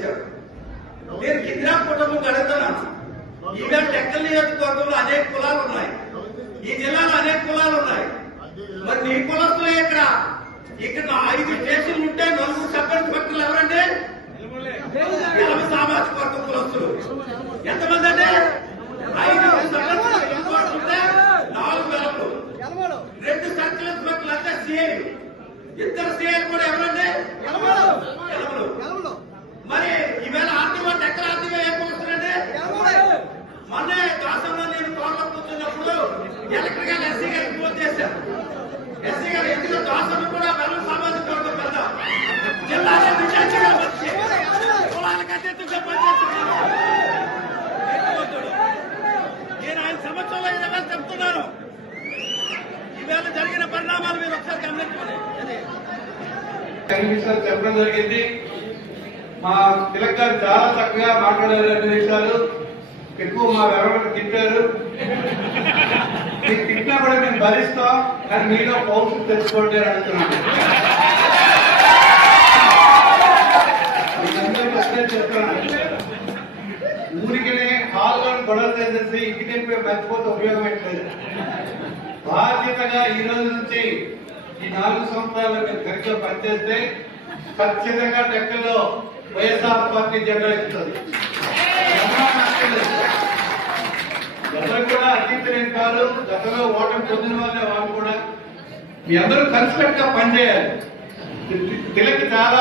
చేశారు. నేను కింద్రా కుటుంబం అడుగుతున్నాను. ఈవేళ టెక్కల్ నియోజకవర్గంలో అనేక కులాలు ఉన్నాయి, ఈ జిల్లాలో అనేక కులాలు ఉన్నాయి. మరి నీ కులస్తులే ఇక్కడ 5 స్టేషన్లు ఉంటే 4 సబ్ ఇన్స్పెక్టర్లు ఎవరండి? ఎలమ సామాజిక వర్గ కులస్తులు ఎంతమంది అంటే 5 సబ్ ఇన్స్పెక్టర్లు ఉంటే 4 ఎలమలు, 2 సర్కిల్ ఇన్స్పెక్టర్లు అంటే సిఐ, 2 సిఐలు కూడా ఎవరండి? ఎలమలు. మరి ఈవేళ ఆర్టీఓ టెక్కల ఆర్టీఓ ఏం పోతుందండి? మొన్నే దాసంలో నేను తోటలో కూర్చున్నప్పుడు ఎలక్ట్రికల్ ఎస్సీ గారికి ఫోన్ చేశాను. ఎస్సీ గారు ఎందుకు దాసంలో కూడా వెల్లం సామాజిక వర్గం పెద్ద జిల్లాలో విద్యార్థులు వచ్చి కులాలకు అతీతంగా పనిచేస్తున్నారు. నేను ఆయన సంవత్సరంలో ఇదే చెప్తున్నాను. ఈవేళ జరిగిన పరిణామాలు మీరు ఒకసారి గమనించుకోండి. చెప్పడం జరిగింది. మా తిలక్ గారు చాలా చక్కగా మాట్లాడారు. 2 నిమిషాలు ఎక్కువ మా ఎవరు తిట్టారు. మీకు తిట్టినా కూడా మేము భరిస్తాం, కానీ మీలో పౌరుషం తెచ్చుకోండి అని అడుగుతున్నాను. చెప్తున్నాను, ఊరికి హాల్లో గొడవ చేసేసి ఇంటికి వెళ్ళిపోయి మర్చిపోతే ఉపయోగం ఏంటలేదు. బాధ్యతగా ఈ రోజు నుంచి ఈ 4 సంవత్సరాలు మీరు గట్టిగా పనిచేస్తే ఖచ్చితంగా టెక్కల్లో వైఎస్ఆర్ పార్టీ జెండా ఇస్తుంది. ఎవరు కూడా అతీతులేం కాదు. గతంలో ఓటమి పొందిన వాళ్ళు కూడా మీ అందరూ కలిసికట్టుగా పనిచేయాలి. తిలక్ చాలా